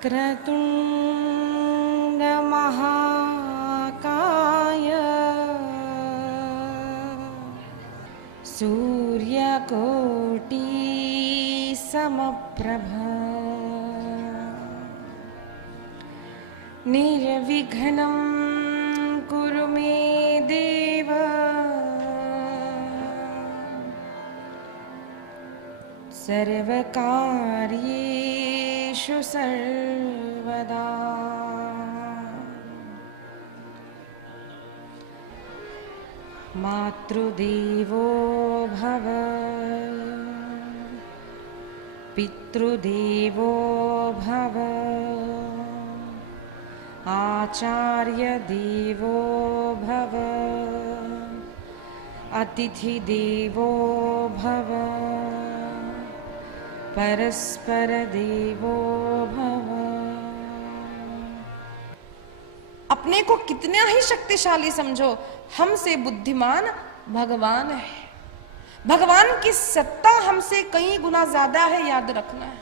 वक्रतुंड महाकाय सूर्यकोटि समप्रभ निर्विघ्नं कुरु मे देव सर्वकार्येषु सर्वदा। मातृदेवो भव पितृदेवो भव आचार्यदेवो भव अतिथिदेवो भव परस्पर देवो भव। अपने को कितना ही शक्तिशाली समझो, हमसे बुद्धिमान भगवान है। भगवान की सत्ता हमसे कई गुना ज्यादा है, याद रखना है।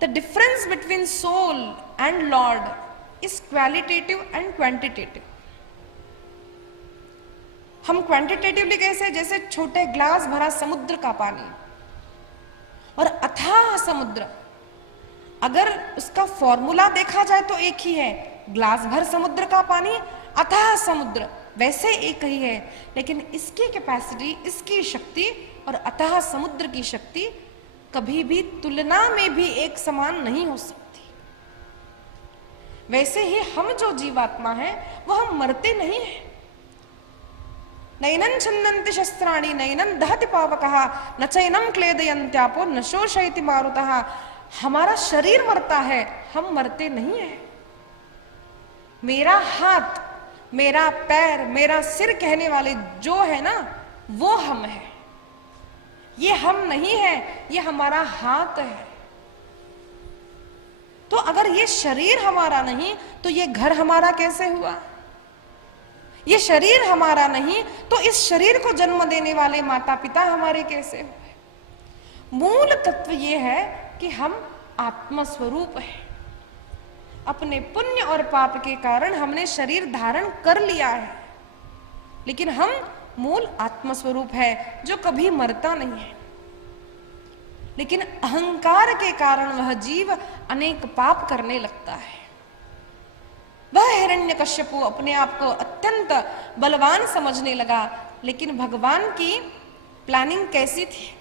The difference between soul and lord is qualitative and quantitative. हम क्वांटिटेटिवली कैसे, जैसे छोटे ग्लास भरा समुद्र का पानी और अथाह समुद्र, अगर उसका फॉर्मूला देखा जाए तो एक ही है, ग्लास भर समुद्र का पानी अथाह समुद्र, वैसे एक ही है, लेकिन इसकी कैपेसिटी, इसकी शक्ति और अथाह समुद्र की शक्ति कभी भी तुलना में भी एक समान नहीं हो सकती। वैसे ही हम जो जीवात्मा है वह हम मरते नहीं है। नैनं छन्दन्ति शस्त्राणि नैनं दहति पावकः न चैनं क्लेदयन्त्यापो न शोषयति मारुतः। हमारा शरीर मरता है, हम मरते नहीं है। मेरा हाथ, मेरा पैर, मेरा सिर कहने वाले जो है ना, वो हम है। ये हम नहीं है, ये हमारा हाथ है। तो अगर ये शरीर हमारा नहीं तो ये घर हमारा कैसे हुआ? ये शरीर हमारा नहीं तो इस शरीर को जन्म देने वाले माता पिता हमारे कैसे हुए? मूल तत्व ये है कि हम आत्मस्वरूप हैं। अपने पुण्य और पाप के कारण हमने शरीर धारण कर लिया है, लेकिन हम मूल आत्मस्वरूप है जो कभी मरता नहीं है। लेकिन अहंकार के कारण वह जीव अनेक पाप करने लगता है। वह हिरण्यकश्यपु अपने आप को अत्यंत बलवान समझने लगा, लेकिन भगवान की प्लानिंग कैसी थी,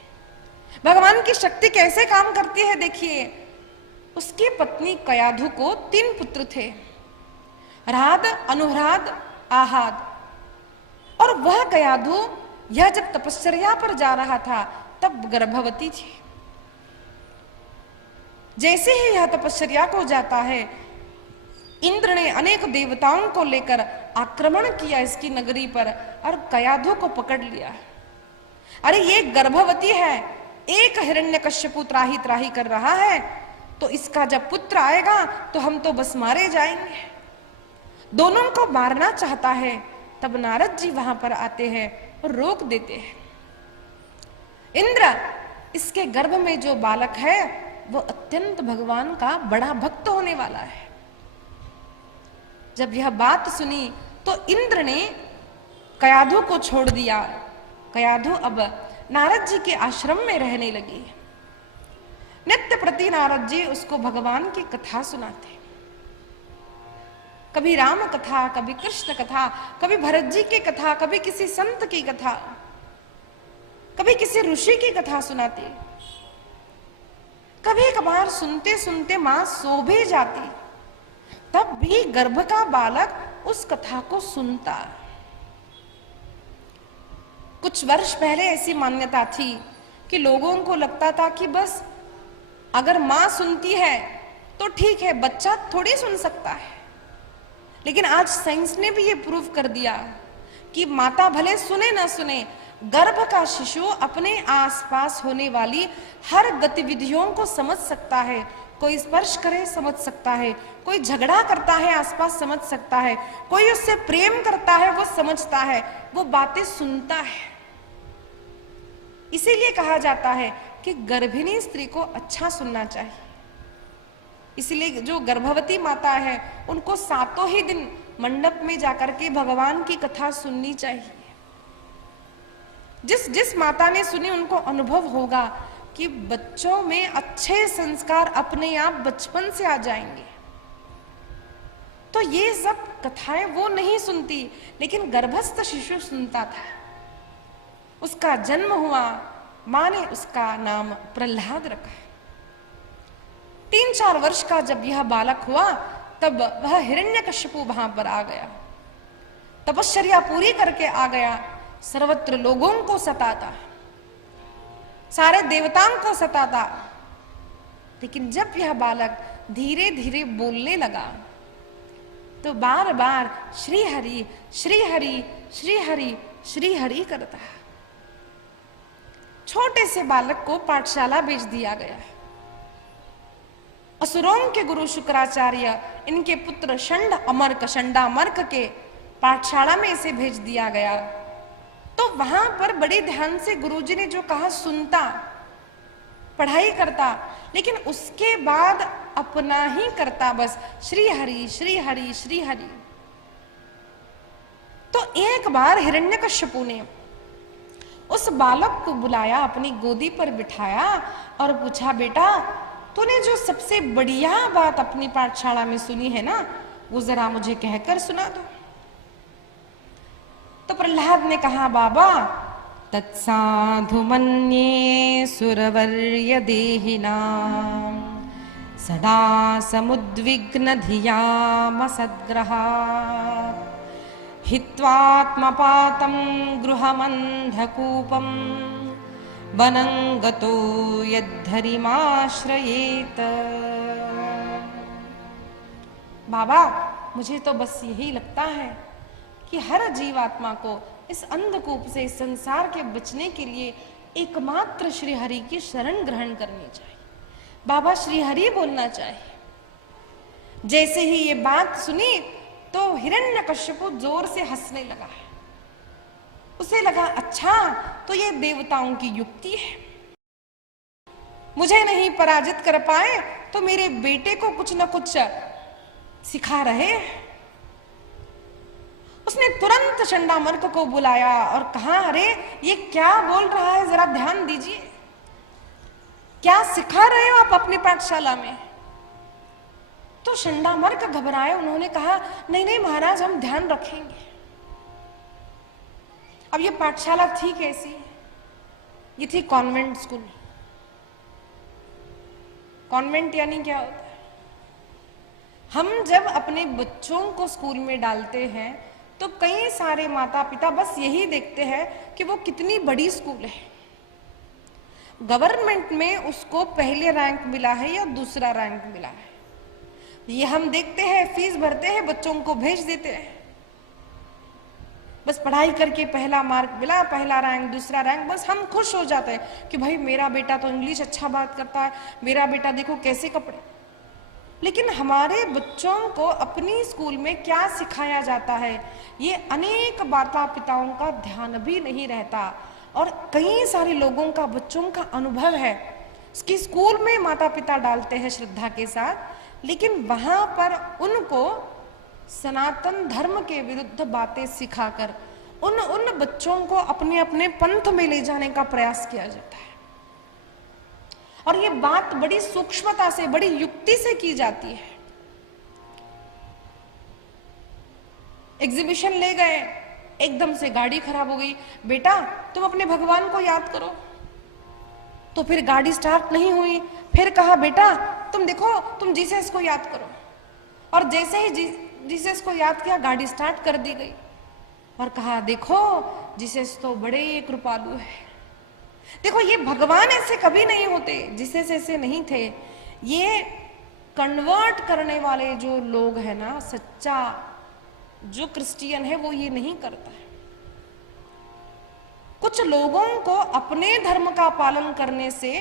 भगवान की शक्ति कैसे काम करती है देखिए। उसकी पत्नी कयाधु को 3 पुत्र थे, राध, अनुराध, आहाद। और वह कयाधु यह जब तपश्चर्या पर जा रहा था तब गर्भवती थी। जैसे ही यह तपश्चर्या को जाता है, इंद्र ने अनेक देवताओं को लेकर आक्रमण किया इसकी नगरी पर और कयाधु को पकड़ लिया। अरे ये गर्भवती है, एक हिरण्यकश्यपु त्राही त्राही कर रहा है, तो इसका जब पुत्र आएगा तो हम तो बस मारे जाएंगे। दोनों को मारना चाहता है, तब नारद जी वहां पर आते हैं और रोक देते हैं। इंद्र, इसके गर्भ में जो बालक है वो अत्यंत भगवान का बड़ा भक्त होने वाला है। जब यह बात सुनी तो इंद्र ने कयाधु को छोड़ दिया। कयाधु अब नारद जी के आश्रम में रहने लगी। नित्य प्रति नारद जी उसको भगवान की कथा सुनाते, कभी राम कथा, कभी कृष्ण कथा, कभी भरत जी की कथा, कभी किसी संत की कथा, कभी किसी ऋषि की कथा सुनाते। कभी कभार सुनते सुनते मां सो भी जाती, तब भी गर्भ का बालक उस कथा को सुनता। कुछ वर्ष पहले ऐसी मान्यता थी कि लोगों को लगता था कि बस अगर मां सुनती है तो ठीक है, बच्चा थोड़ी सुन सकता है। लेकिन आज साइंस ने भी ये प्रूव कर दिया कि माता भले सुने ना सुने, गर्भ का शिशु अपने आसपास होने वाली हर गतिविधियों को समझ सकता है। कोई स्पर्श करे समझ सकता है, कोई झगड़ा करता है आसपास समझ सकता है, कोई उससे प्रेम करता है वो समझता है, वो बातें सुनता है। इसीलिए कहा जाता है कि गर्भिणी स्त्री को अच्छा सुनना चाहिए। इसलिए जो गर्भवती माता है उनको 7 ही दिन मंडप में जाकर के भगवान की कथा सुननी चाहिए। जिस जिस माता ने सुनी उनको अनुभव होगा कि बच्चों में अच्छे संस्कार अपने आप बचपन से आ जाएंगे। तो ये सब कथाएं वो नहीं सुनती, लेकिन गर्भस्थ शिशु सुनता था। उसका जन्म हुआ, मां ने उसका नाम प्रहलाद रखा। 3-4 वर्ष का जब यह बालक हुआ तब वह हिरण्यकश्यपु वहां पर आ गया, तपश्चर्या पूरी करके आ गया, सर्वत्र लोगों को सताता, सारे देवताओं को सताता। लेकिन जब यह बालक धीरे धीरे बोलने लगा तो बार बार श्री हरि श्री हरि श्री हरि श्री हरि करता। छोटे से बालक को पाठशाला भेज दिया गया। असुरों के गुरु शुक्राचार्य, इनके पुत्र शंडामर्क के पाठशाला में इसे भेज दिया गया। तो वहां पर बड़े ध्यान से गुरुजी ने जो कहा सुनता, पढ़ाई करता, लेकिन उसके बाद अपना ही करता, बस श्री हरि श्री हरि श्री हरि। तो एक बार हिरण्यकश्यपु ने उस बालक को बुलाया, अपनी गोदी पर बिठाया और पूछा, बेटा तूने जो सबसे बढ़िया बात अपनी पाठशाला में सुनी है ना, वो जरा मुझे कहकर सुना दो। तो प्रहलाद ने कहा, बाबा तत्साधु मन्ये सुरवर्य देहिनां सदा समुद्विग्न धियाम सद्ग्रहात् हित्वात्मपातं गृहमन्धकूपं वनं गतो यद्धरिमाश्रयेत। बाबा मुझे तो बस यही लगता है कि हर जीवात्मा को इस अंधकूप से, इस संसार के बचने के लिए एकमात्र श्री हरि की शरण ग्रहण करनी चाहिए। बाबा श्री हरि बोलना चाहिए। जैसे ही ये बात सुनी तो हिरण्यकश्यपु जोर से हंसने लगा। उसे लगा, अच्छा तो ये देवताओं की युक्ति है, मुझे नहीं पराजित कर पाए तो मेरे बेटे को कुछ न कुछ सिखा रहे। उसने तुरंत शंडामर्क को बुलाया और कहा, अरे ये क्या बोल रहा है, जरा ध्यान दीजिए, क्या सिखा रहे हो आप अपनी पाठशाला में? तो शंडामर्क घबराए, उन्होंने कहा, नहीं नहीं महाराज, हम ध्यान रखेंगे। अब ये पाठशाला थी कैसी? ये थी कॉन्वेंट स्कूल। कॉन्वेंट यानी क्या होता है? हम जब अपने बच्चों को स्कूल में डालते हैं तो कई सारे माता पिता बस यही देखते हैं कि वो कितनी बड़ी स्कूल है, गवर्नमेंट में उसको पहले रैंक मिला है या दूसरा रैंक मिला है, ये हम देखते हैं, फीस भरते हैं, बच्चों को भेज देते हैं, बस पढ़ाई करके पहला मार्क मिला, पहला रैंक, दूसरा रैंक, बस हम खुश हो जाते हैं कि भाई मेरा बेटा तो इंग्लिश अच्छा बात करता है, मेरा बेटा देखो कैसे कपड़े। लेकिन हमारे बच्चों को अपनी स्कूल में क्या सिखाया जाता है, ये अनेक माता पिताओं का ध्यान भी नहीं रहता। और कई सारे लोगों का, बच्चों का अनुभव है कि स्कूल में माता पिता डालते हैं श्रद्धा के साथ, लेकिन वहां पर उनको सनातन धर्म के विरुद्ध बातें सिखाकर उन बच्चों को अपने अपने पंथ में ले जाने का प्रयास किया जाता है। और ये बात बड़ी सूक्ष्मता से, बड़ी युक्ति से की जाती है। एग्जीबिशन ले गए, एकदम से गाड़ी खराब हो गई, बेटा तुम अपने भगवान को याद करो, तो फिर गाड़ी स्टार्ट नहीं हुई। फिर कहा, बेटा तुम देखो, तुम जीसस को याद करो, और जैसे ही जीसस को याद किया, गाड़ी स्टार्ट कर दी गई। और कहा, देखो जीसस तो बड़े कृपालु है, देखो ये भगवान ऐसे कभी नहीं होते, जीसस ऐसे नहीं थे। ये कन्वर्ट करने वाले जो लोग हैं ना, सच्चा जो क्रिश्चियन है वो ये नहीं करता है। कुछ लोगों को अपने धर्म का पालन करने से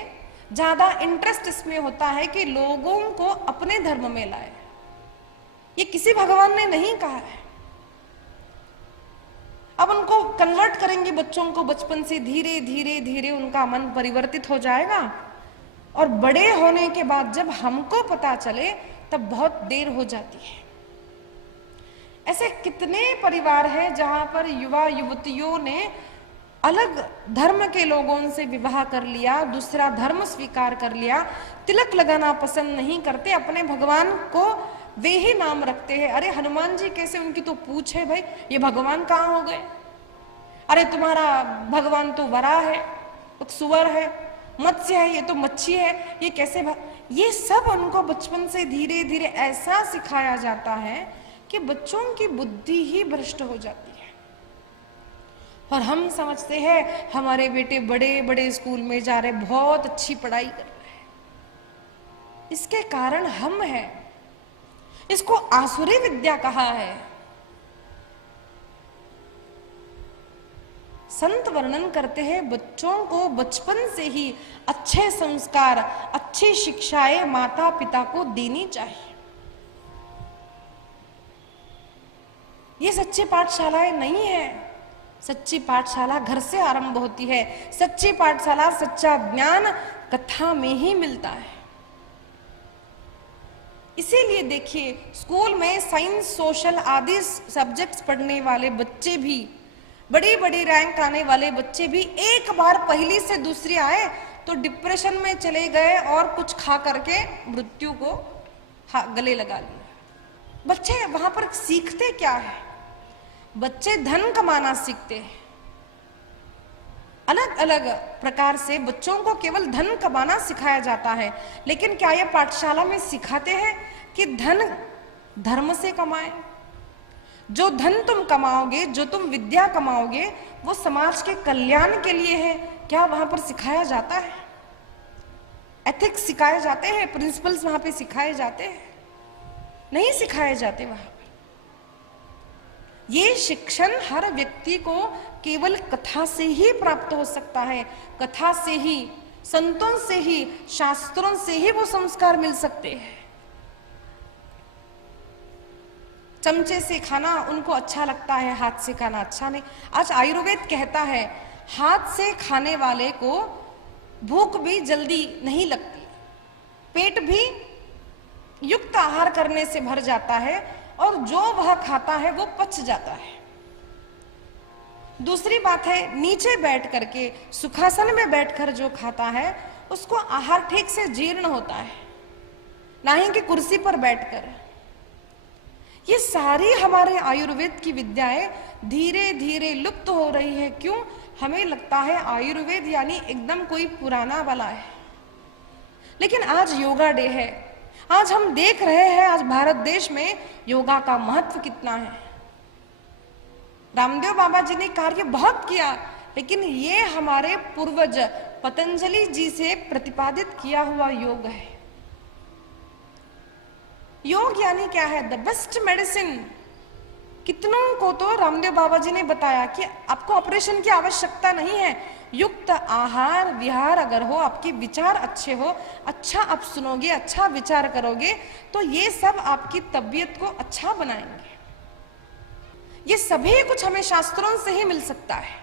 ज्यादा इंटरेस्ट इसमें होता है कि लोगों को अपने धर्म में लाए। ये किसी भगवान ने नहीं कहा है। अब उनको कन्वर्ट करेंगे बच्चों को बचपन से, धीरे धीरे धीरे उनका मन परिवर्तित हो जाएगा और बड़े होने के बाद जब हमको पता चले तब बहुत देर हो जाती है। ऐसे कितने परिवार हैं जहां पर युवा युवतियों ने अलग धर्म के लोगों से विवाह कर लिया, दूसरा धर्म स्वीकार कर लिया, तिलक लगाना पसंद नहीं करते, अपने भगवान को वे ही नाम रखते हैं। अरे हनुमान जी कैसे, उनकी तो पूछ है भाई, ये भगवान कहाँ हो गए? अरे तुम्हारा भगवान तो वराह है, सुअर है, मत्स्य है, ये तो मच्छी है, ये कैसे ये सब उनको बचपन से धीरे धीरे ऐसा सिखाया जाता है कि बच्चों की बुद्धि ही भ्रष्ट हो जाती है। और हम समझते हैं हमारे बेटे बड़े बड़े स्कूल में जा रहे, बहुत अच्छी पढ़ाई कर रहे हैं। इसके कारण हम हैं। इसको आसुरी विद्या कहा है। संत वर्णन करते हैं बच्चों को बचपन से ही अच्छे संस्कार, अच्छी शिक्षाएं माता पिता को देनी चाहिए। ये सच्ची पाठशालाएं नहीं है। सच्ची पाठशाला घर से आरंभ होती है। सच्ची पाठशाला, सच्चा ज्ञान कथा में ही मिलता है। इसीलिए देखिए स्कूल में साइंस, सोशल आदि सब्जेक्ट्स पढ़ने वाले बच्चे भी, बड़ी बड़ी रैंक आने वाले बच्चे भी एक बार पहली से दूसरी आए तो डिप्रेशन में चले गए और कुछ खा करके मृत्यु को गले लगा लिया। बच्चे वहां पर सीखते क्या है? बच्चे धन कमाना सीखते हैं। अलग अलग प्रकार से बच्चों को केवल धन कमाना सिखाया जाता है, लेकिन क्या ये पाठशाला में सिखाते हैं कि धन धर्म से कमाएं? जो धन तुम कमाओगे, जो तुम विद्या कमाओगे, वो समाज के कल्याण के लिए है। क्या वहां पर सिखाया जाता है? एथिक्स सिखाए जाते हैं? प्रिंसिपल्स वहां पे सिखाए जाते हैं? नहीं सिखाए जाते वहां पर। ये शिक्षण हर व्यक्ति को केवल कथा से ही प्राप्त हो सकता है। कथा से ही, संतों से ही, शास्त्रों से ही वो संस्कार मिल सकते हैं। चमचे से खाना उनको अच्छा लगता है, हाथ से खाना अच्छा नहीं। आज आयुर्वेद कहता है हाथ से खाने वाले को भूख भी जल्दी नहीं लगती, पेट भी युक्त आहार करने से भर जाता है और जो वह खाता है वो पच जाता है। दूसरी बात है, नीचे बैठ करके, सुखासन में बैठकर जो खाता है उसको आहार ठीक से जीर्ण होता है, ना ही कि कुर्सी पर बैठकर। ये सारी हमारे आयुर्वेद की विद्याएं धीरे धीरे लुप्त हो रही है। क्यों? हमें लगता है आयुर्वेद यानी एकदम कोई पुराना वाला है। लेकिन आज योगा डे है। आज हम देख रहे हैं आज भारत देश में योगा का महत्व कितना है। रामदेव बाबा जी ने कार्य बहुत किया, लेकिन ये हमारे पूर्वज पतंजलि जी से प्रतिपादित किया हुआ योग है। योग यानी क्या है? The best medicine. कितनों को तो रामदेव बाबा जी ने बताया कि आपको ऑपरेशन की आवश्यकता नहीं है। युक्त आहार विहार अगर हो, आपके विचार अच्छे हो, अच्छा आप सुनोगे, अच्छा विचार करोगे, तो ये सब आपकी तबीयत को अच्छा बनाएंगे। ये सभी कुछ हमें शास्त्रों से ही मिल सकता है।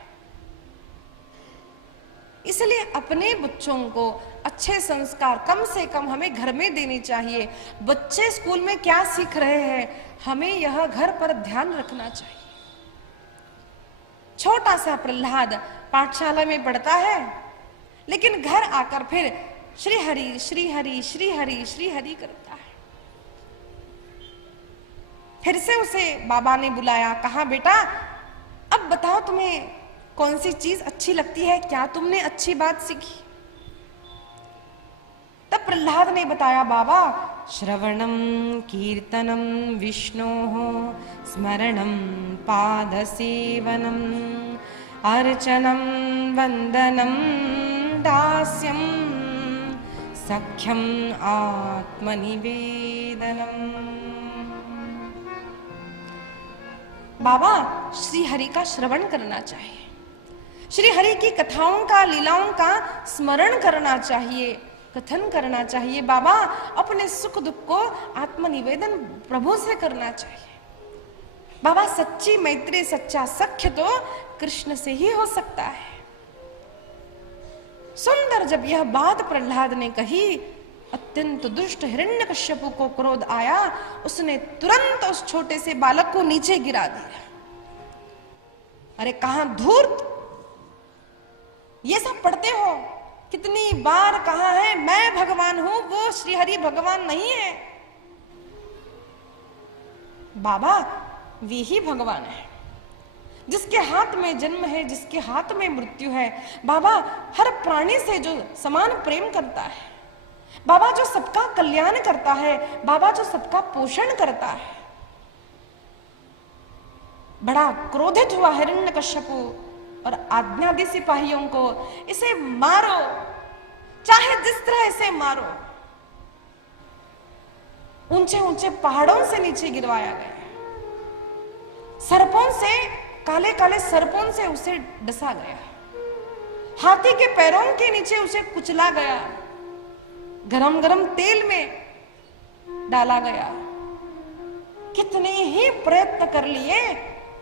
इसलिए अपने बच्चों को अच्छे संस्कार कम से कम हमें घर में देनी चाहिए। बच्चे स्कूल में क्या सीख रहे हैं, हमें यह घर पर ध्यान रखना चाहिए। छोटा सा प्रहलाद पाठशाला में पढ़ता है, लेकिन घर आकर फिर श्री हरि श्री हरि श्री हरि श्री हरि करता है। फिर से उसे बाबा ने बुलाया, कहा बेटा अब बताओ तुम्हें कौन सी चीज अच्छी लगती है, क्या तुमने अच्छी बात सीखी? तब प्रहलाद ने बताया, बाबा श्रवणम कीर्तनम विष्णोः स्मरणम पादसेवनम अर्चनम वंदनम दास्यम सख्यम आत्मनिवेदनम। बाबा श्री हरि का श्रवण करना चाहिए, श्री हरि की कथाओं का, लीलाओं का स्मरण करना चाहिए, कथन करना चाहिए। बाबा अपने सुख दुख को आत्मनिवेदन प्रभु से करना चाहिए। बाबा सच्ची मैत्री, सच्चा सख्य तो कृष्ण से ही हो सकता है। सुंदर जब यह बात प्रहलाद ने कही, अत्यंत दुष्ट हिरण्यकश्यपु को क्रोध आया, उसने तुरंत उस छोटे से बालक को नीचे गिरा दिया। अरे कहां धूर्त, ये सब पढ़ते हो, कितनी बार कहा है मैं भगवान हूं, वो श्रीहरि भगवान नहीं है। बाबा वे ही भगवान है, जिसके हाथ में जन्म है, जिसके हाथ में मृत्यु है। बाबा हर प्राणी से जो समान प्रेम करता है, बाबा जो सबका कल्याण करता है, बाबा जो सबका पोषण करता है। बड़ा क्रोधित हुआ हिरण्यकश्यपु और आज्ञा दी सिपाहियों को, इसे मारो, चाहे जिस तरह इसे मारो। ऊंचे ऊंचे पहाड़ों से नीचे गिरवाया गया, सर्पों से, काले काले सर्पों से उसे डसा गया, हाथी के पैरों के नीचे उसे कुचला गया, गरम गरम तेल में डाला गया। कितने ही प्रयत्न कर लिए,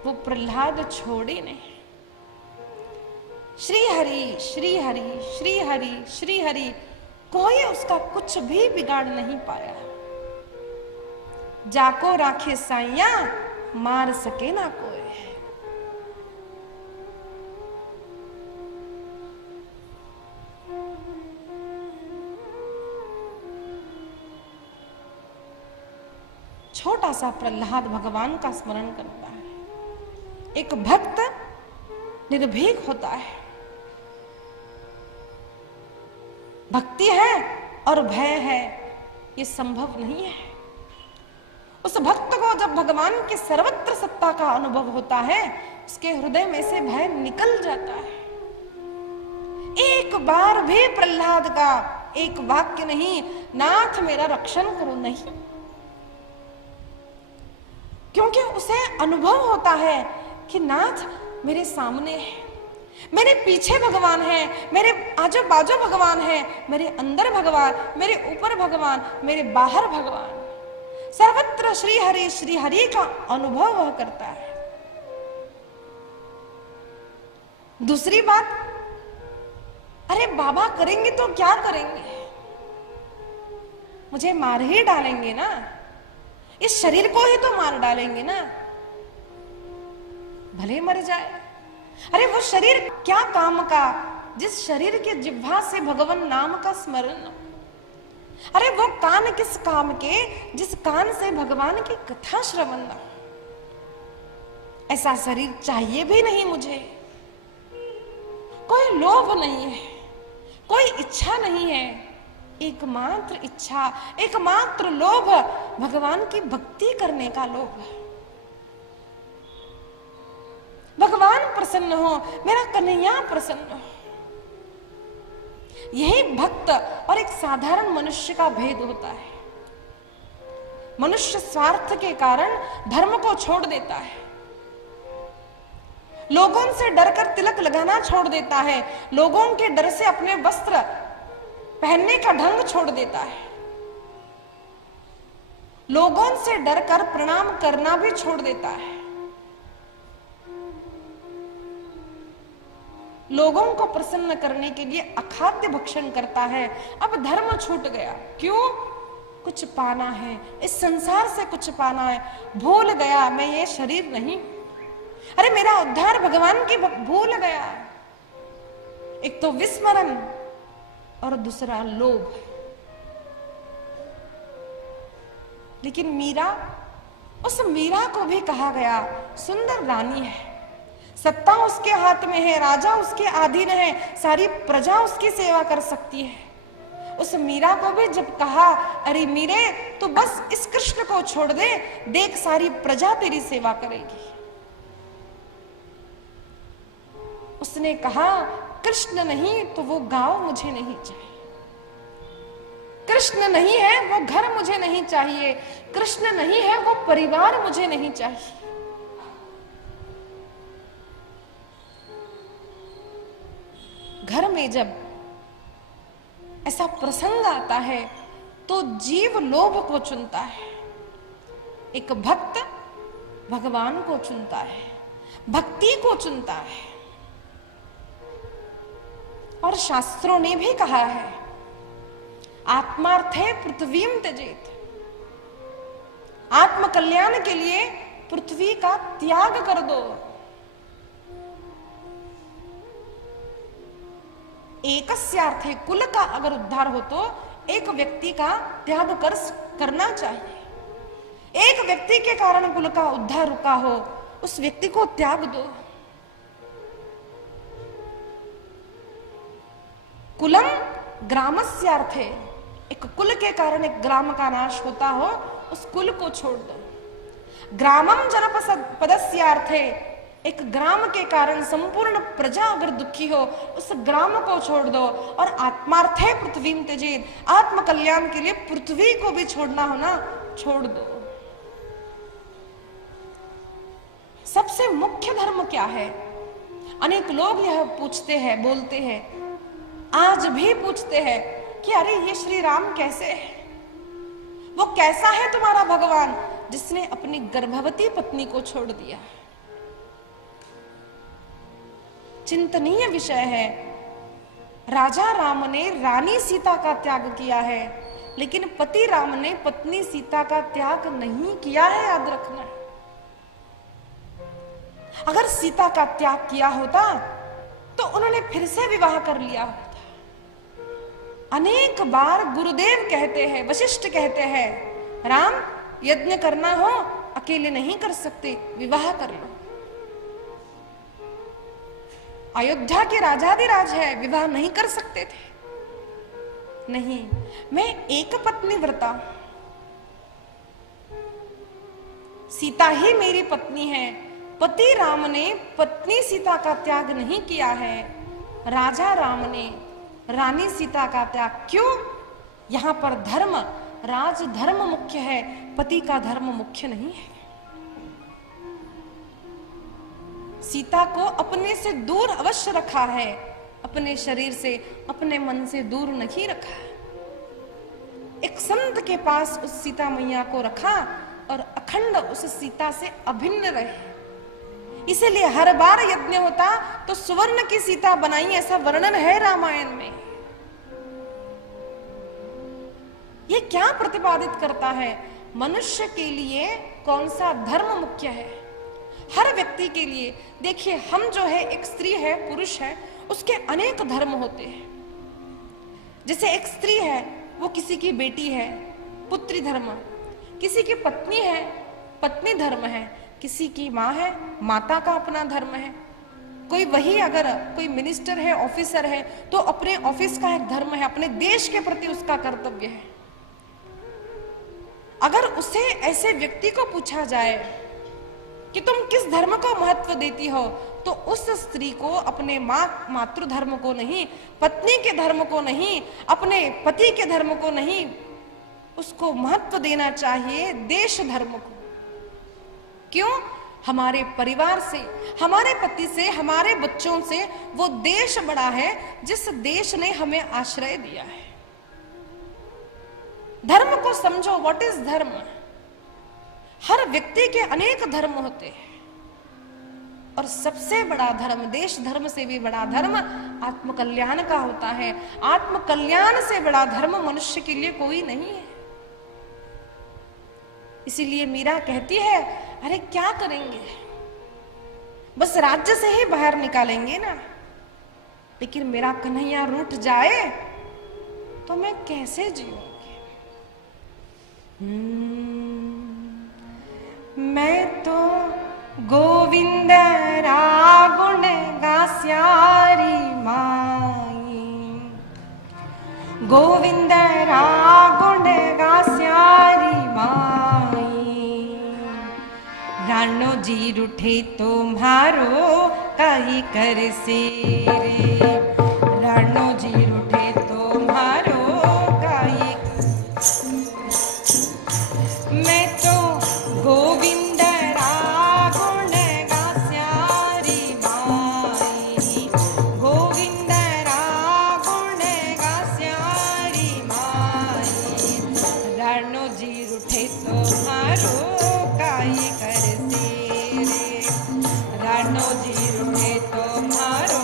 वो प्रहलाद छोड़ी नहीं। श्री हरि श्री हरि श्री हरि श्री हरि, कोई उसका कुछ भी बिगाड़ नहीं पाया। जाको राखे साइया, मार सके ना कोई। छोटा सा प्रहलाद भगवान का स्मरण करता है। एक भक्त निर्भीक होता है। भक्ति है और भय है, ये संभव नहीं है। उस भक्त को जब भगवान की सर्वत्र सत्ता का अनुभव होता है, उसके हृदय में से भय निकल जाता है। एक बार भी प्रहलाद का एक वाक्य नहीं, नाथ मेरा रक्षण करो, नहीं, क्योंकि उसे अनुभव होता है कि नाथ मेरे सामने है, मेरे पीछे भगवान है, मेरे आजू बाजू भगवान है, मेरे अंदर भगवान, मेरे ऊपर भगवान, मेरे बाहर भगवान, सर्वत्र श्री हरि का अनुभव वह करता है। दूसरी बात, अरे बाबा करेंगे तो क्या करेंगे, मुझे मार ही डालेंगे ना, इस शरीर को ही तो मार डालेंगे ना, भले मर जाए। अरे वो शरीर क्या काम का, जिस शरीर के जिह्वा से भगवान नाम का स्मरण। अरे वो कान किस काम के, जिस कान से भगवान की कथा श्रवण। ऐसा शरीर चाहिए भी नहीं मुझे। कोई लोभ नहीं है, कोई इच्छा नहीं है, एकमात्र इच्छा, एकमात्र लोभ भगवान की भक्ति करने का लोभ। भगवान प्रसन्न हो, मेरा कन्हैया प्रसन्न हो। यही भक्त और एक साधारण मनुष्य का भेद होता है। मनुष्य स्वार्थ के कारण धर्म को छोड़ देता है, लोगों से डरकर तिलक लगाना छोड़ देता है, लोगों के डर से अपने वस्त्र पहनने का ढंग छोड़ देता है, लोगों से डरकर प्रणाम करना भी छोड़ देता है, लोगों को प्रसन्न करने के लिए अखाद्य भक्षण करता है। अब धर्म छूट गया, क्यों? कुछ पाना है, इस संसार से कुछ पाना है। भूल गया मैं ये शरीर नहीं, अरे मेरा उद्धार भगवान की भूल गया। एक तो विस्मरण और दूसरा लोभ। लेकिन मीरा, उस मीरा को भी कहा गया सुंदर रानी है, सत्ता उसके हाथ में है, राजा उसके अधीन है, सारी प्रजा उसकी सेवा कर सकती है। उस मीरा को भी जब कहा, अरे मीरे तो बस इस कृष्ण को छोड़ दे, देख सारी प्रजा तेरी सेवा करेगी। उसने कहा कृष्ण नहीं तो वो गांव मुझे नहीं चाहिए, कृष्ण नहीं है वो घर मुझे नहीं चाहिए, कृष्ण नहीं है वो परिवार मुझे नहीं चाहिए। घर में जब ऐसा प्रसंग आता है तो जीव लोभ को चुनता है, एक भक्त भगवान को चुनता है, भक्ति को चुनता है। और शास्त्रों ने भी कहा है, आत्मार्थे पृथ्वीम त्यजेत, आत्म कल्याण के लिए पृथ्वी का त्याग कर दो। एकस्यार्थे, कुल का अगर उद्धार हो तो एक व्यक्ति का त्याग करना चाहिए। एक व्यक्ति के कारण कुल का उद्धार रुका हो, उस व्यक्ति को त्याग दो। कुलम ग्रामस्यार्थे, एक कुल के कारण एक ग्राम का नाश होता हो, उस कुल को छोड़ दो। ग्रामम जनपदस्यार्थे, एक ग्राम के कारण संपूर्ण प्रजा अगर दुखी हो, उस ग्राम को छोड़ दो। और आत्मार्थे पृथ्वीम त्यजेत, आत्म कल्याण के लिए पृथ्वी को भी छोड़ना हो ना, छोड़ दो। सबसे मुख्य धर्म क्या है? अनेक लोग यह पूछते हैं, बोलते हैं, आज भी पूछते हैं कि अरे ये श्री राम कैसे है, वो कैसा है तुम्हारा भगवान जिसने अपनी गर्भवती पत्नी को छोड़ दिया। चिंतनीय विषय है। राजा राम ने रानी सीता का त्याग किया है, लेकिन पति राम ने पत्नी सीता का त्याग नहीं किया है, याद रखना। अगर सीता का त्याग किया होता तो उन्होंने फिर से विवाह कर लिया होता। अनेक बार गुरुदेव कहते हैं, वशिष्ठ कहते हैं, राम यज्ञ करना हो अकेले नहीं कर सकते, विवाह कर लो। अयोध्या के राजाधिराज है, विवाह नहीं कर सकते थे। नहीं, मैं एक पत्नी व्रता, सीता ही मेरी पत्नी है। पति राम ने पत्नी सीता का त्याग नहीं किया है, राजा राम ने रानी सीता का त्याग। क्यों? यहां पर धर्म, राज धर्म मुख्य है, पति का धर्म मुख्य नहीं है। सीता को अपने से दूर अवश्य रखा है, अपने शरीर से, अपने मन से दूर नहीं रखा। एक संत के पास उस सीता मैया को रखा और अखंड उस सीता से अभिन्न रहे। इसीलिए हर बार यज्ञ होता तो सुवर्ण की सीता बनाई, ऐसा वर्णन है रामायण में। ये क्या प्रतिपादित करता है? मनुष्य के लिए कौन सा धर्म मुख्य है? हर व्यक्ति के लिए देखिए, हम जो है, एक स्त्री है, पुरुष है, उसके अनेक धर्म होते हैं। जैसे एक स्त्री है, वो किसी की बेटी है, पुत्री धर्म, किसी की पत्नी है, पत्नी धर्म है, किसी की माँ है, माता का अपना धर्म है। कोई वही अगर कोई मिनिस्टर है, ऑफिसर है, तो अपने ऑफिस का एक धर्म है, अपने देश के प्रति उसका कर्तव्य है। अगर उसे ऐसे व्यक्ति को पूछा जाए कि तुम किस धर्म को महत्व देती हो, तो उस स्त्री को अपने मातृ धर्म को नहीं, पत्नी के धर्म को नहीं, अपने पति के धर्म को नहीं, उसको महत्व देना चाहिए देश धर्म को। क्यों? हमारे परिवार से, हमारे पति से, हमारे बच्चों से वो देश बड़ा है जिस देश ने हमें आश्रय दिया है। धर्म को समझो, व्हाट इज धर्म? हर व्यक्ति के अनेक धर्म होते हैं और सबसे बड़ा धर्म, देश धर्म से भी बड़ा धर्म आत्म कल्याण का होता है। आत्म कल्याण से बड़ा धर्म मनुष्य के लिए कोई नहीं है। इसीलिए मीरा कहती है, अरे क्या करेंगे, बस राज्य से ही बाहर निकालेंगे ना, लेकिन मेरा कन्हैया रूठ जाए तो मैं कैसे जीऊंगी? मैं तो गोविंद रागुण गास्यारी माई, गोविंद रागुण गास्यारी माई। रानो जी रूठे तुम्हारो काई कर से रे, रानो जी रूठे तुम्हारो काई। मैं तो गोविंद रागुण गास्यारी माई, गोविंद तुम्हारो काई करसे रे। रानो जी रूठे तुम्हारो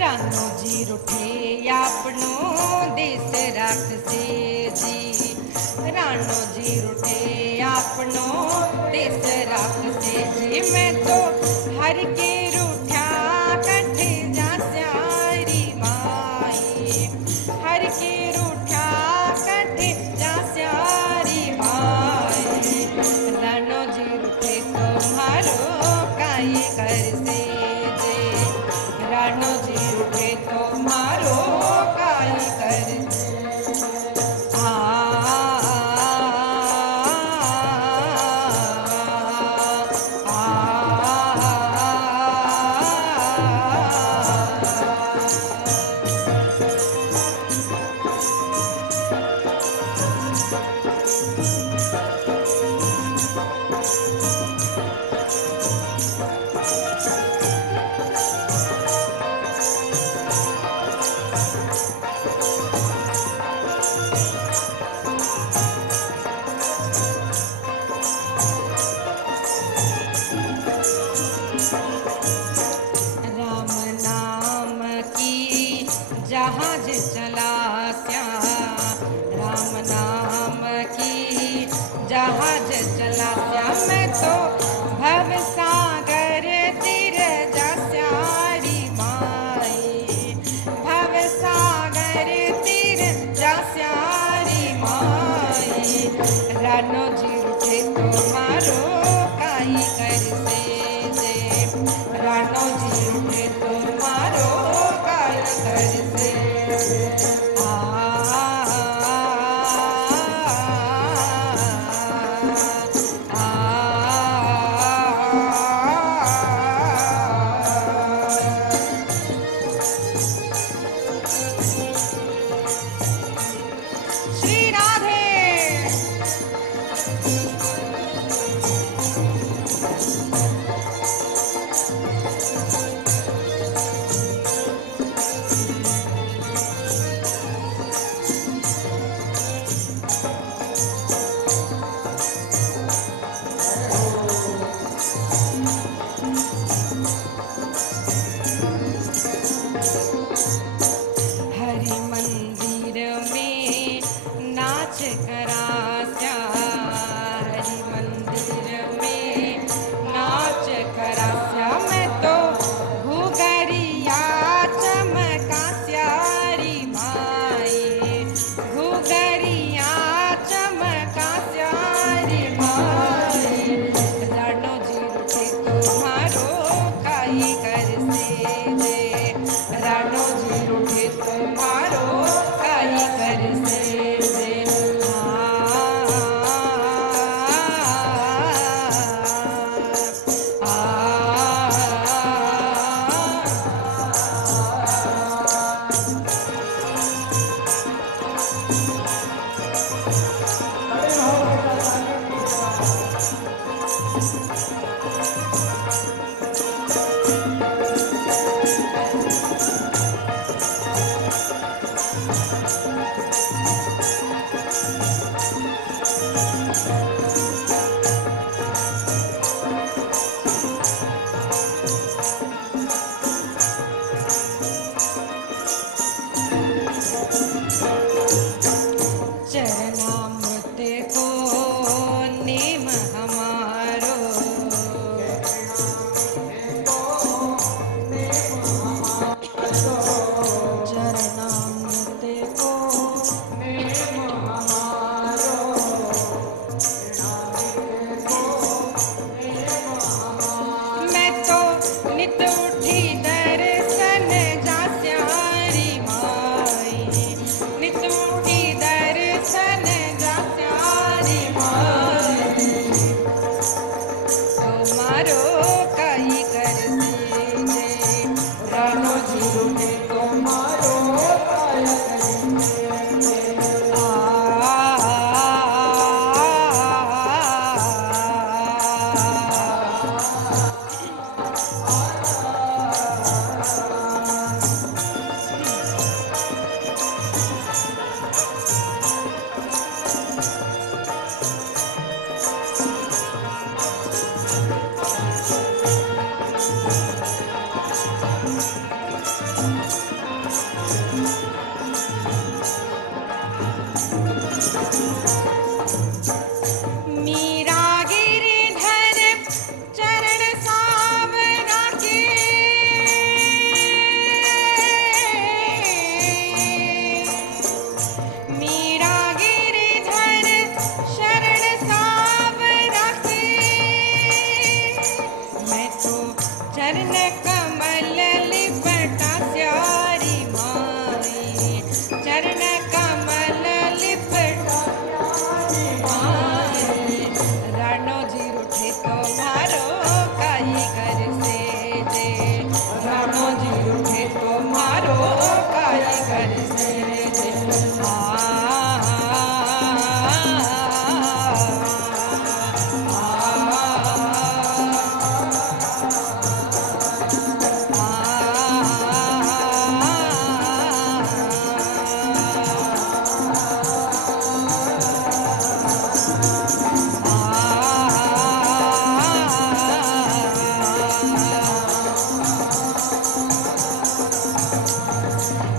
रानो जी रूठे आपनो देश राखसे जी। रानो जी रूठे आपनो देश राखसे जी। मैं तो हर के रूठा कठे जा स्यारी माई। हर के रूठा कठे जा स्यारी माई। रानो जी रूठे तुम्हारो काई करसे जे। रानो जी रूठे तुम्हारो काई करसे। राम नाम की जहाज चला क्या। राम नाम की जहाज चला क्या। मैं तो भव सागर तिर जा स्यारी माई। भव सागर तिर जा स्यारी माई। रानो जी रूठे तुम्हारो काई करसे जे। रानो जी रूठे तुम्हारो काई करसे। श्री राधे। हरि मंदिर में नाच करास्या। हरि मंदिर में नाच करास्या। मैं तो घुघरिया चमका स्यारी माई। घुघरिया चमका स्यारी माई। रानो जी रूठे तुम्हारो काई करसे जे। रानो जी रूठे तुम्हारो काई करसे जे। मारे, राणो जी रूठे तो मारो काई कर से जे, राणो जी रूठे तो मारो काई कर से जे।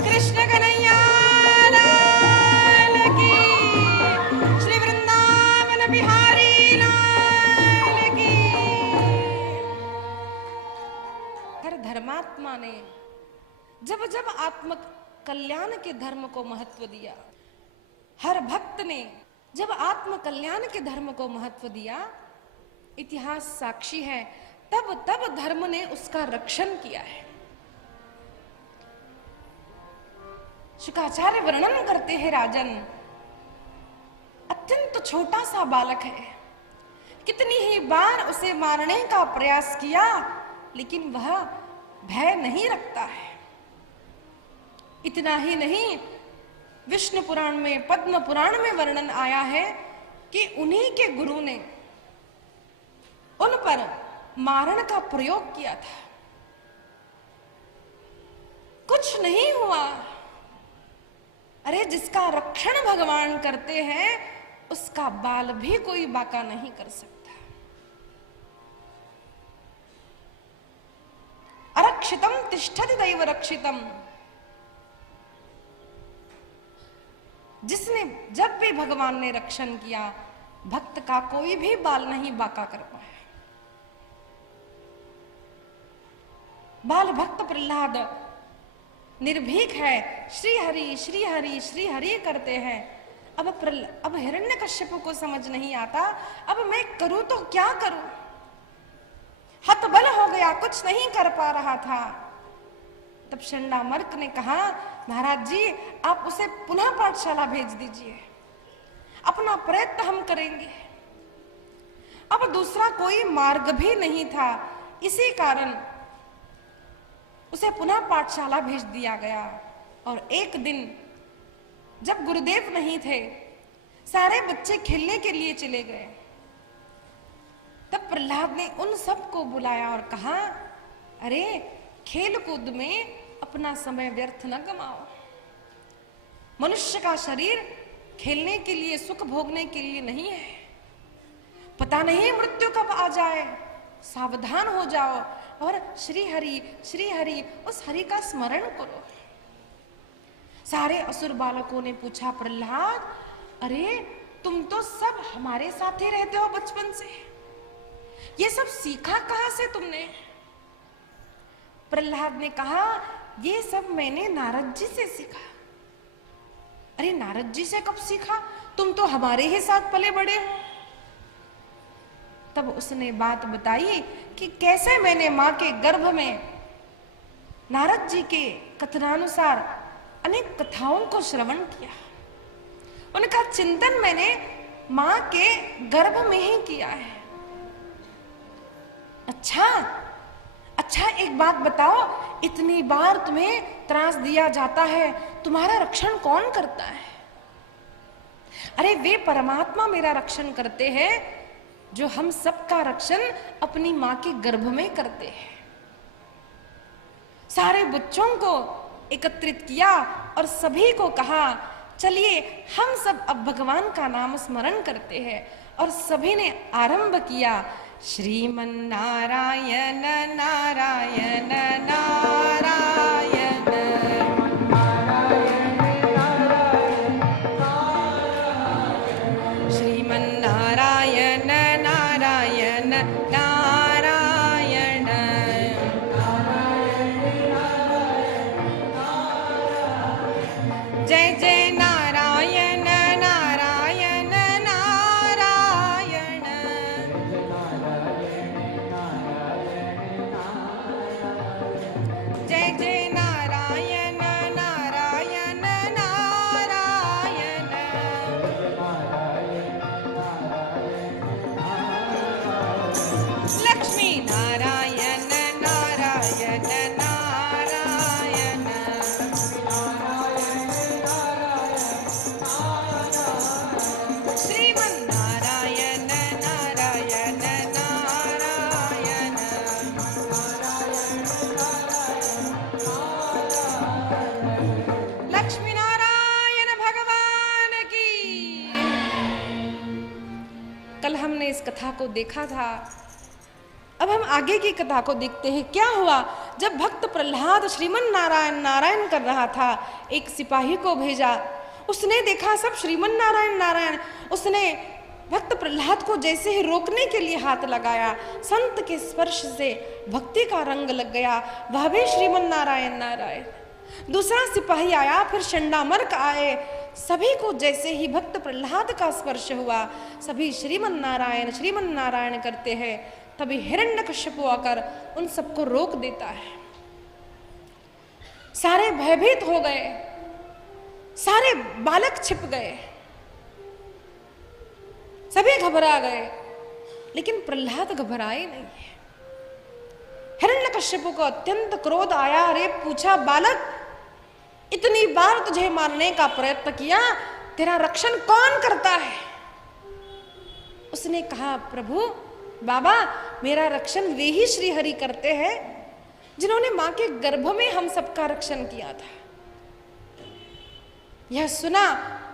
कृष्ण कन्हैया लाल की, श्री वृंदावन बिहारी लाल की। हर धर्मात्मा ने जब जब आत्म कल्याण के धर्म को महत्व दिया, हर भक्त ने जब आत्म कल्याण के धर्म को महत्व दिया, इतिहास साक्षी है, तब तब धर्म ने उसका रक्षण किया है। शुकाचार्य वर्णन करते हैं, राजन अत्यंत छोटा सा बालक है, कितनी ही बार उसे मारने का प्रयास किया, लेकिन वह भय नहीं रखता है। इतना ही नहीं, विष्णु पुराण में, पद्म पुराण में वर्णन आया है कि उन्हीं के गुरु ने उन पर मारण का प्रयोग किया था, कुछ नहीं हुआ। अरे जिसका रक्षण भगवान करते हैं, उसका बाल भी कोई बाका नहीं कर सकता। अरक्षितम तिष्ठति दैव रक्षितम। जिसने जब भी भगवान ने रक्षण किया, भक्त का कोई भी बाल नहीं बाका कर पाया। बाल भक्त प्रहलाद निर्भीक है, श्री हरि श्री हरि श्री हरि करते हैं। अब हिरण्यकश्यप को समझ नहीं आता, अब मैं करूं तो क्या करूं। हतबल हो गया, कुछ नहीं कर पा रहा था। तब चंडामर्क ने कहा, महाराज जी आप उसे पुनः पाठशाला भेज दीजिए, अपना प्रयत्न हम करेंगे। अब दूसरा कोई मार्ग भी नहीं था, इसी कारण उसे पुनः पाठशाला भेज दिया गया। और एक दिन जब गुरुदेव नहीं थे, सारे बच्चे खेलने के लिए चले गए, तब प्रहलाद ने उन सबको बुलाया और कहा, अरे खेल कूद में अपना समय व्यर्थ न गमाओ। मनुष्य का शरीर खेलने के लिए, सुख भोगने के लिए नहीं है। पता नहीं मृत्यु कब आ जाए, सावधान हो जाओ और श्री हरि उस हरि का स्मरण करो। सारे असुर बालकों ने पूछा, प्रहलाद अरे तुम तो सब हमारे साथ ही रहते हो बचपन से, ये सब सीखा कहां से तुमने? प्रहलाद ने कहा, ये सब मैंने नारद जी से सीखा। अरे नारद जी से कब सीखा? तुम तो हमारे ही साथ पले बड़े हो। तब उसने बात बताई कि कैसे मैंने मां के गर्भ में नारद जी के कथनानुसार अनेक कथाओं को श्रवण किया, उनका चिंतन मैंने मां के गर्भ में ही किया है। अच्छा एक बात बताओ, इतनी बार तुम्हें त्रास दिया जाता है, तुम्हारा रक्षण कौन करता है? अरे वे परमात्मा मेरा रक्षण करते हैं, जो हम सबका रक्षण अपनी मां के गर्भ में करते हैं। सारे बच्चों को एकत्रित किया और सभी को कहा, चलिए हम सब अब भगवान का नाम स्मरण करते हैं। और सभी ने आरंभ किया, श्रीमन नारायण नारायण नारायण, श्रीमन नारायण नारायण नारायण, जय जय नारायण नारायण नारायण, जय जय नारायण। नारायण नारायण नारायण। श्रीमन नारायण नारायण नारायण। लक्ष्मी नारायण भगवान की। कल हमने इस कथा को देखा था, अब हम आगे की कथा को देखते हैं। क्या हुआ जब भक्त प्रहलाद श्रीमन नारायण नारायण कर रहा था, एक सिपाही को भेजा, उसने देखा सब श्रीमन नारायण नारायण। उसने भक्त प्रहलाद को जैसे ही रोकने के लिए हाथ लगाया, संत के स्पर्श से भक्ति का रंग लग गया, वह भी श्रीमन नारायण नारायण। दूसरा सिपाही आया, फिर चंडामर्क आए, सभी को जैसे ही भक्त प्रहलाद का स्पर्श हुआ, सभी श्रीमन नारायण करते हैं। तभी हिरण्यकश्यप आकर उन सबको रोक देता है। सारे भयभीत हो गए, सारे बालक छिप गए, सभी घबरा गए, लेकिन प्रहलाद घबराए नहीं। हिरण्यकश्यप को अत्यंत क्रोध आया। अरे पूछा, बालक, इतनी बार तुझे मारने का प्रयत्न किया, तेरा रक्षण कौन करता है? उसने कहा, प्रभु बाबा, मेरा रक्षण वे ही श्री हरि करते हैं जिन्होंने मां के गर्भ में हम सबका रक्षण किया था। यह सुना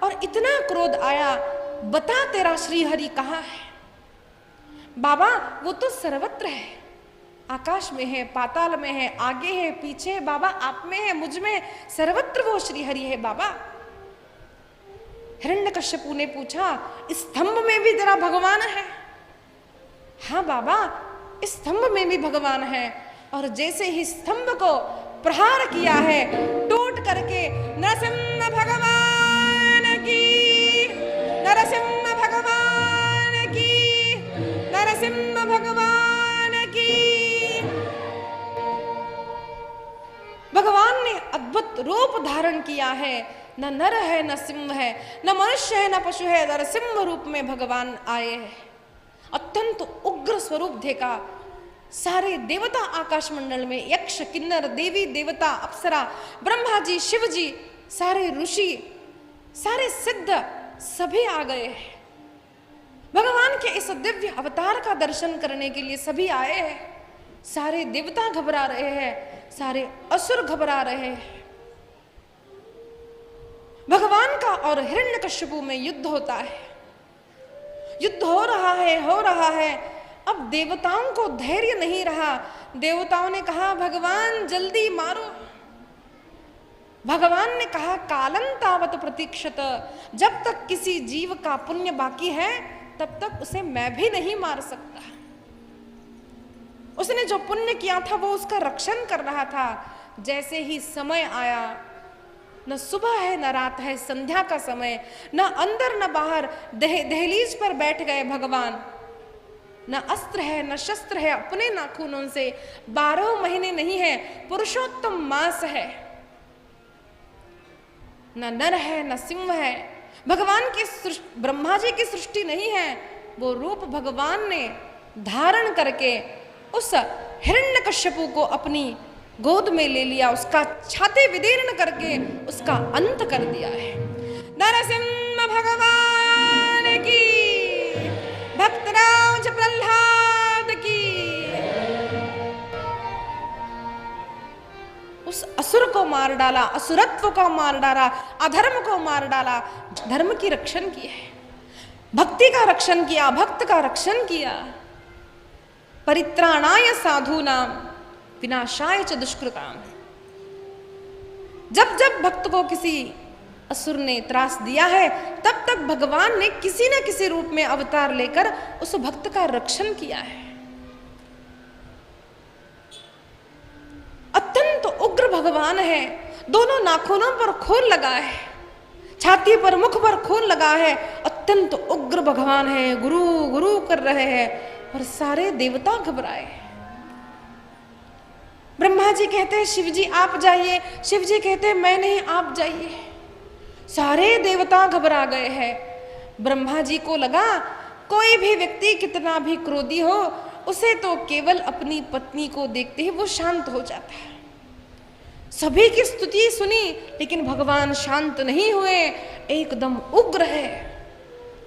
और इतना क्रोध आया, बता तेरा श्री हरि कहाँ है? बाबा, वो तो सर्वत्र है, आकाश में है, पाताल में है, आगे है, पीछे है, बाबा आप में है, मुझ में, सर्वत्र वो श्री हरि है बाबा। हिरण्यकश्यप ने पूछा, स्तंभ में भी तेरा भगवान है? हाँ बाबा, स्तंभ में भी भगवान है। और जैसे ही स्तंभ को प्रहार किया है, टूट करके नरसिंह भगवान की, नरसिंह भगवान की, नरसिंह भगवान की। भगवान ने अद्भुत रूप धारण किया है, न नर है न सिंह है, न मनुष्य है न पशु है, नरसिंह रूप में भगवान आए हैं। अत्यंत उग्र स्वरूप देखा। सारे देवता आकाश मंडल में, यक्ष किन्नर देवी देवता अप्सरा, ब्रह्मा जी, शिव जी, सारे ऋषि, सारे सिद्ध, सभी आ गए हैं। भगवान के इस दिव्य अवतार का दर्शन करने के लिए सभी आए हैं। सारे देवता घबरा रहे हैं, सारे असुर घबरा रहे हैं। भगवान का और हिरण्यकश्यप में युद्ध होता है। युद्ध हो रहा है। अब देवताओं को धैर्य नहीं रहा। देवताओं ने कहा, भगवान जल्दी मारो। भगवान ने कहा, कालं तावत प्रतीक्षत, जब तक किसी जीव का पुण्य बाकी है तब तक उसे मैं भी नहीं मार सकता। उसने जो पुण्य किया था वो उसका रक्षण कर रहा था। जैसे ही समय आया, न सुबह है न रात है, संध्या का समय, न अंदर न बाहर, दहलीज पर बैठ गए भगवान। न अस्त्र है न शस्त्र है, अपने नाखूनों से 12 महीने नहीं है, पुरुषोत्तम मास है। न नर है न सिंह है, भगवान की ब्रह्मा जी की सृष्टि नहीं है। वो रूप भगवान ने धारण करके उस हिरण्यकश्यप को अपनी गोद में ले लिया, उसका छाती विदीर्ण करके उसका अंत कर दिया है। नरसिंह भगवान की, भक्तराज प्रहलाद की। उस असुर को मार डाला, असुरत्व को मार डाला, अधर्म को मार डाला, धर्म की रक्षण की है, भक्ति का रक्षण किया, भक्त का रक्षण किया। परित्राणाय साधूनां विनाशाय च दुष्कृताम्। जब जब भक्त को किसी असुर ने त्रास दिया है, तब तक भगवान ने किसी न किसी रूप में अवतार लेकर उस भक्त का रक्षण किया है। अत्यंत उग्र भगवान है। दोनों नाखूनों पर खून लगा है, छाती पर, मुख पर खून लगा है। अत्यंत उग्र भगवान है, गुरु गुरु कर रहे हैं और सारे देवता घबराए। ब्रह्मा जी कहते हैं शिव जी आप जाइए, शिव जी कहते हैं मैं नहीं, आप जाइए। सारे देवता घबरा गए हैं। ब्रह्मा जी को लगा कोई भी व्यक्ति कितना भी क्रोधी हो, उसे तो केवल अपनी पत्नी को देखते ही वो शांत हो जाता है। सभी की स्तुति सुनी लेकिन भगवान शांत नहीं हुए, एकदम उग्र है।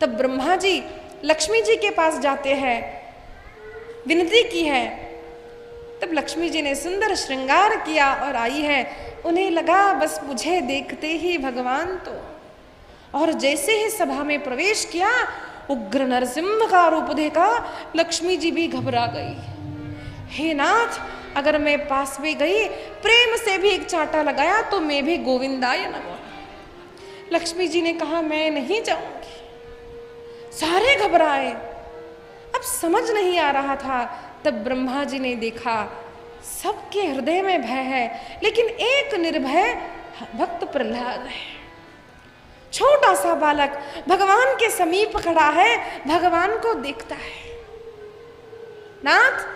तब ब्रह्मा जी लक्ष्मी जी के पास जाते हैं, विनती की है। तब लक्ष्मी जी ने सुंदर श्रृंगार किया और आई है। उन्हें लगा बस मुझे देखते ही भगवान तो, और जैसे ही सभा में प्रवेश किया उग्र नरसिंह का रूप देखा, लक्ष्मी जी भी घबरा गई। हे नाथ, अगर मैं पास में गई, प्रेम से भी एक चांटा लगाया तो मैं भी गोविंदाय नमः। लक्ष्मी जी ने कहा मैं नहीं जाऊंगी। सारे घबराए, अब समझ नहीं आ रहा था। तब ब्रह्मा जी ने देखा सबके हृदय में भय है, लेकिन एक निर्भय भक्त प्रहलाद है। छोटा सा बालक भगवान के समीप खड़ा है, भगवान को देखता है। नाथ,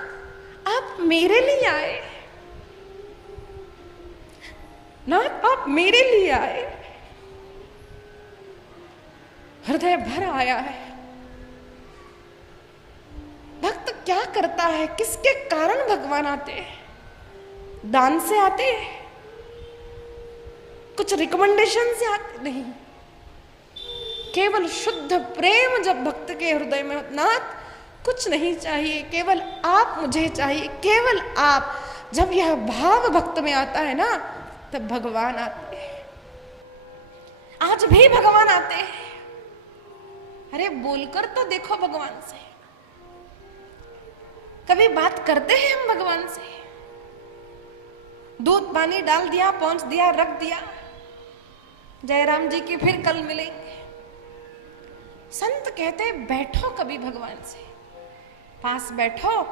आप मेरे लिए आए, नाथ आप मेरे लिए आए। हृदय भर आया है। भक्त क्या करता है, किसके कारण भगवान आते हैं? दान से आते हैं, कुछ रिकमेंडेशन से आते नहीं, केवल शुद्ध प्रेम जब भक्त के हृदय में, नाथ कुछ नहीं चाहिए, केवल आप मुझे चाहिए, केवल आप। जब यह भाव भक्त में आता है ना, तब भगवान आते हैं। आज भी भगवान आते हैं। अरे बोलकर तो देखो भगवान से, कभी बात करते हैं हम भगवान से? दूध पानी डाल दिया, पहुंच दिया, रख दिया, जयराम जी की फिर कल मिलेंगे। संत कहते हैं बैठो कभी भगवान से, पास बैठो,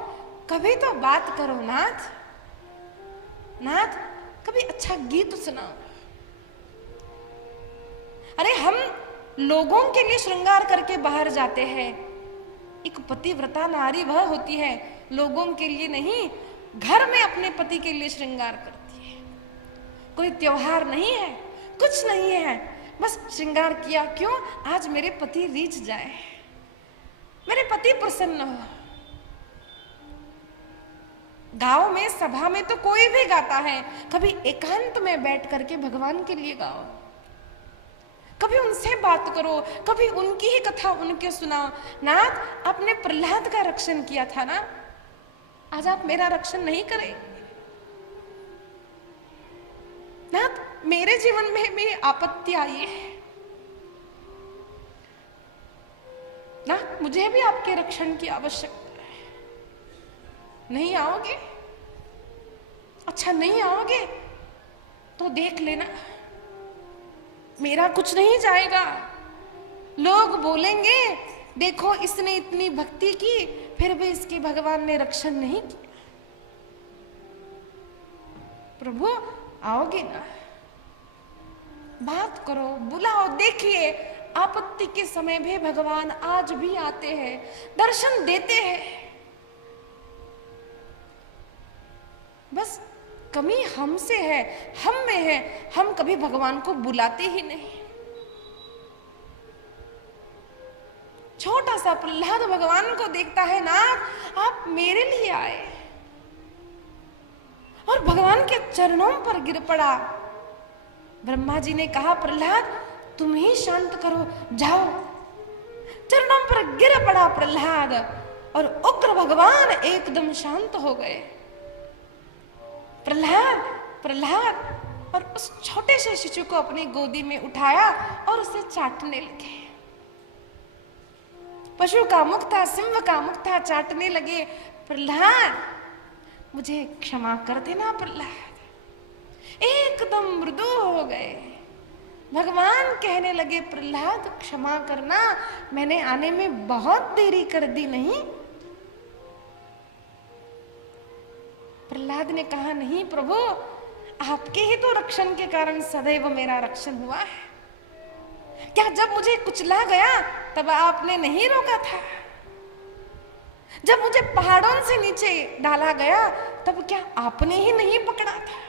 कभी तो बात करो। नाथ, नाथ कभी अच्छा गीत सुनाओ। अरे हम लोगों के लिए श्रृंगार करके बाहर जाते हैं। एक पतिव्रता नारी वह होती है, लोगों के लिए नहीं, घर में अपने पति के लिए श्रृंगार करती है। कोई त्योहार नहीं है, कुछ नहीं है, बस श्रृंगार किया। क्यों? आज मेरे पति रीझ जाए, मेरे पति प्रसन्न हो। गांव में सभा में तो कोई भी गाता है, कभी एकांत में बैठ करके भगवान के लिए गाओ, कभी उनसे बात करो, कभी उनकी ही कथा उनके सुनाओ। नाथ, आपने प्रहलाद का रक्षण किया था ना, आज आप मेरा रक्षण नहीं करेंगे? नाथ, मेरे जीवन में भी आपत्ति आई है, नाथ मुझे भी आपके रक्षण की आवश्यकता है। नहीं आओगे? अच्छा नहीं आओगे तो देख लेना, मेरा कुछ नहीं जाएगा। लोग बोलेंगे देखो इसने इतनी भक्ति की, फिर भी इसके भगवान ने रक्षण नहीं किया। प्रभु आओगे ना, बात करो, बुलाओ। देखिए आपत्ति के समय भी भगवान आज भी आते हैं, दर्शन देते हैं। बस कमी हमसे है, हम में है, हम कभी भगवान को बुलाते ही नहीं। छोटा सा प्रहलाद भगवान को देखता है, नाथ आप मेरे लिए आए, और भगवान के चरणों पर गिर पड़ा। ब्रह्मा जी ने कहा प्रहलाद तुम ही शांत करो, जाओ। चरणों पर गिर पड़ा प्रहलाद, और उग्र भगवान एकदम शांत हो गए। प्रहलाद, प्रहलाद, और उस छोटे से शिशु को अपनी गोदी में उठाया और उसे चाटने लगे। पशु का मुख था, सिंह का मुख था, चाटने लगे। प्रहलाद मुझे क्षमा कर देना प्रहलाद। एकदम मृदु हो गए। भगवान कहने लगे प्रहलाद क्षमा करना, मैंने आने में बहुत देरी कर दी नहीं? प्रहलाद ने कहा नहीं प्रभु, आपके ही तो रक्षण के कारण सदैव मेरा रक्षण हुआ है। क्या जब मुझे कुचला गया तब आपने नहीं रोका था? जब मुझे पहाड़ों से नीचे डाला गया तब क्या आपने ही नहीं पकड़ा था?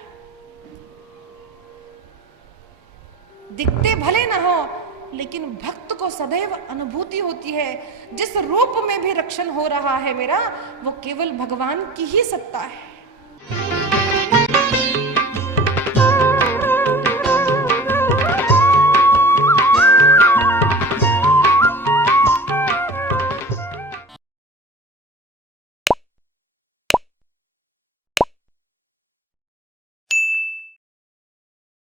दिखते भले ना हो, लेकिन भक्त को सदैव अनुभूति होती है जिस रूप में भी रक्षण हो रहा है मेरा, वो केवल भगवान की ही सत्ता है।